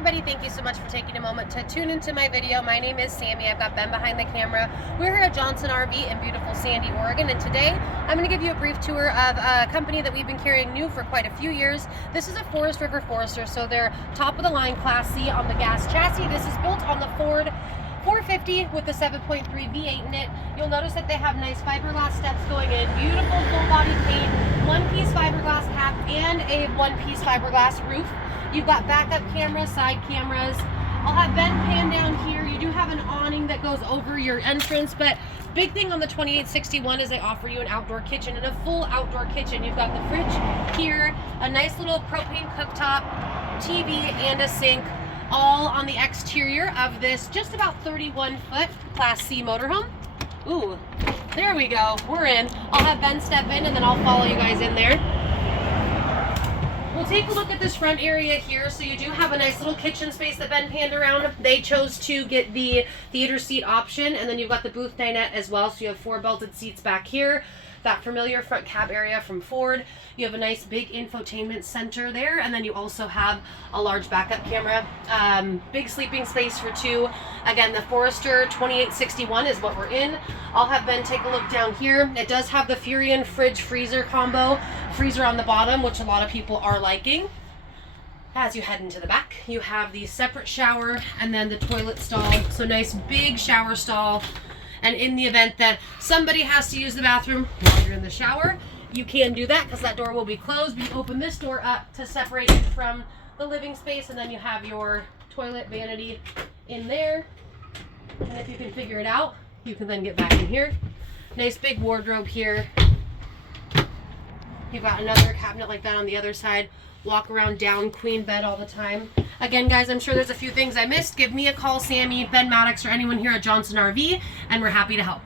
everybody, thank you so much for taking a moment to tune into my video. My name is Sammy. I've got Ben behind the camera. We're here at Johnson RV in beautiful Sandy, Oregon, and today I'm going to give you a brief tour of a company that we've been carrying new for quite a few years. This is a Forest River Forester, so they're top of the line Class C on the gas chassis. This is built on the Ford 450 with the 7.3 V8 in it. You'll notice that they have nice fiberglass steps going in, beautiful full body paint, one-piece fiberglass cap, and a one-piece fiberglass roof. You've got backup cameras, side cameras. I'll have Ben pan down here. You do have an awning that goes over your entrance, but big thing on the 2861 is they offer you an outdoor kitchen and a full outdoor kitchen. You've got the fridge here, a nice little propane cooktop, TV, and a sink, all on the exterior of this just about 31-foot Class C motorhome. Ooh, there we go. We're in. I'll have Ben step in and then I'll follow you guys in there. We'll take a look at this front area here. So you do have a nice little kitchen space that Ben panned around. They chose to get the theater seat option, and then you've got the booth dinette as well. So you have 4 belted seats back here. That familiar front cab area from Ford. You have a nice big infotainment center there, and then you also have a large backup camera. Big sleeping space for 2. Again, the Forester 2861 is what we're in. I'll have Ben take a look down here. It does have the Furion fridge freezer combo, freezer on the bottom, which a lot of people are liking. As you head into the back, you have the separate shower and then the toilet stall. So nice big shower stall. And in the event that somebody has to use the bathroom while you're in the shower, you can do that because that door will be closed. You open this door up to separate it from the living space, and then you have your toilet vanity in there. And if you can figure it out, you can then get back in here. Nice big wardrobe here. You've got another cabinet like that on the other side. Walk around down queen bed all the time. Again, guys, I'm sure there's a few things I missed. Give me a call, Sammy, Ben Maddox, or anyone here at Johnson RV, and we're happy to help.